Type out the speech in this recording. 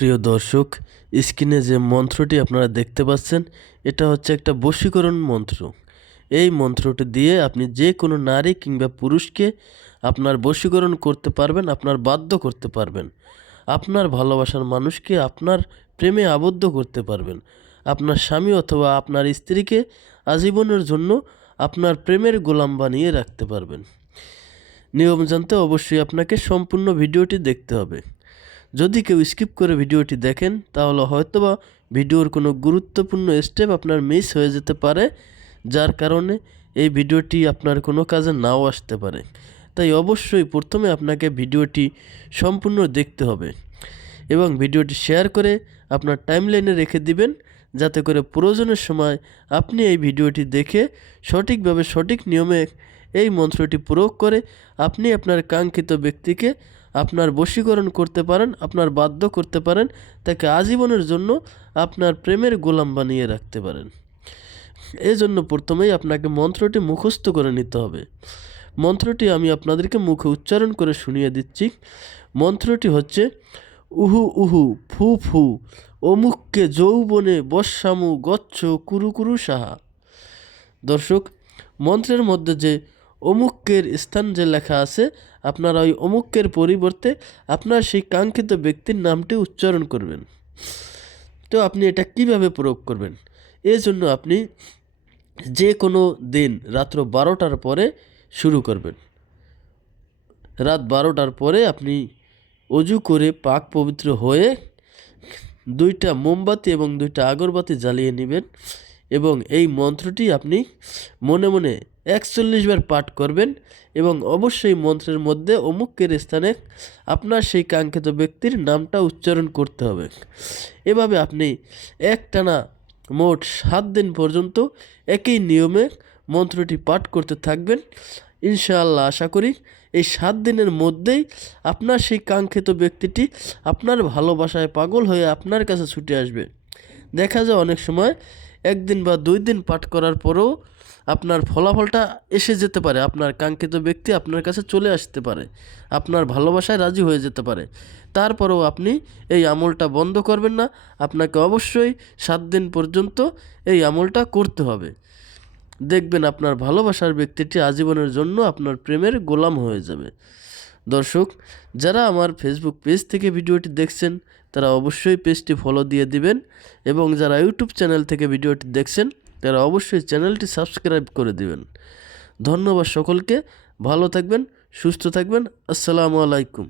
প্রিয় দর্শক, স্ক্রিনে যে মন্ত্রটি আপনারা দেখতে পাচ্ছেন, এটা হচ্ছে একটা বশীকরণ মন্ত্র। এই মন্ত্রটি দিয়ে আপনি যে কোনো নারী কিংবা পুরুষকে আপনার বশীকরণ করতে পারবেন, আপনার বাধ্য করতে পারবেন। আপনার ভালোবাসার মানুষকে আপনার প্রেমে আবদ্ধ করতে পারবেন। আপনার স্বামী অথবা আপনার স্ত্রীকে আজীবনের জন্য আপনার প্রেমের গোলাম বানিয়ে রাখতে পারবেন। নিয়ম জানতে অবশ্যই আপনাকে সম্পূর্ণ ভিডিওটি দেখতে হবে। যদি কেউ স্কিপ করে ভিডিওটি দেখেন, তাহলে হয়তোবা ভিডিওর কোনো গুরুত্বপূর্ণ স্টেপ আপনার মিস হয়ে যেতে পারে, যার কারণে এই ভিডিওটি আপনার কোনো কাজে নাও আসতে পারে। তাই অবশ্যই প্রথমে আপনাকে ভিডিওটি সম্পূর্ণ দেখতে হবে এবং ভিডিওটি শেয়ার করে আপনার টাইমলাইনে রেখে দিবেন, যাতে করে প্রয়োজনের সময় আপনি এই ভিডিওটি দেখে সঠিকভাবে সঠিক নিয়মে এই মন্ত্রটি প্রয়োগ করে আপনি আপনার কাঙ্ক্ষিত ব্যক্তিকে আপনার বশীকরণ করতে পারেন, আপনার বাধ্য করতে পারেন, তাকে আজীবনের জন্য আপনার প্রেমের গোলাম বানিয়ে রাখতে পারেন। এই জন্য প্রথমেই আপনাকে মন্ত্রটি মুখস্থ করে নিতে হবে। মন্ত্রটি আমি আপনাদেরকে মুখে উচ্চারণ করে শুনিয়ে দিচ্ছি। মন্ত্রটি হচ্ছে, উহু উহু, ফু ফু, অমুককে যৌবনে বর্ষামু গচ্ছ কুরু কুরু সাহা। দর্শক, মন্ত্রের মধ্যে যে অমুকের স্থান যে লেখা আছে, আপনারা ওই অমুকের পরিবর্তে আপনার সেই কাঙ্ক্ষিত ব্যক্তির নামটি উচ্চারণ করবেন। তো আপনি এটা কীভাবে প্রয়োগ করবেন? এই জন্য আপনি যে কোনো দিন রাত্র বারোটার পরে শুরু করবেন। রাত বারোটার পরে আপনি অজু করে পাক পবিত্র হয়ে দুইটা মোমবাতি এবং দুইটা আগরবাতি জ্বালিয়ে নেবেন এবং এই মন্ত্রটি আপনি মনে মনে একচল্লিশ বার পাঠ করবেন এবং অবশ্যই মন্ত্রের মধ্যে অমুকের স্থানে আপনার সেই কাঙ্ক্ষিত ব্যক্তির নামটা উচ্চারণ করতে হবে। এভাবে আপনি একটানা মোট সাত দিন পর্যন্ত একই নিয়মে মন্ত্রটি পাঠ করতে থাকবেন। ইনশাআল্লাহ আশা করি এই সাত দিনের মধ্যেই আপনার সেই কাঙ্ক্ষিত ব্যক্তিটি আপনার ভালোবাসায় পাগল হয়ে আপনার কাছে ছুটে আসবে। দেখা যায় অনেক সময় একদিন বা দুই দিন পাঠ করার পরেও আপনার ফলাফলটা এসে যেতে পারে, আপনার কাঙ্ক্ষিত ব্যক্তি আপনার কাছে চলে আসতে পারে, আপনার ভালোবাসায় রাজি হয়ে যেতে পারে। তারপরেও আপনি এই আমলটা বন্ধ করবেন না, আপনাকে অবশ্যই সাত দিন পর্যন্ত এই আমলটা করতে হবে। দেখবেন আপনার ভালোবাসার ব্যক্তিটি আজীবনের জন্য আপনার প্রেমের গোলাম হয়ে যাবে। দর্শক, যারা আমার ফেসবুক পেজ থেকে ভিডিওটি দেখছেন তারা অবশ্যই পেজটি ফলো দিয়ে দিবেন এবং যারা ইউটিউব চ্যানেল থেকে ভিডিওটি দেখছেন, তারা অবশ্যই চ্যানেলটি সাবস্ক্রাইব করে দিবেন। ধন্যবাদ সকলকে, ভালো থাকবেন, সুস্থ থাকবেন, আসসালামু আলাইকুম।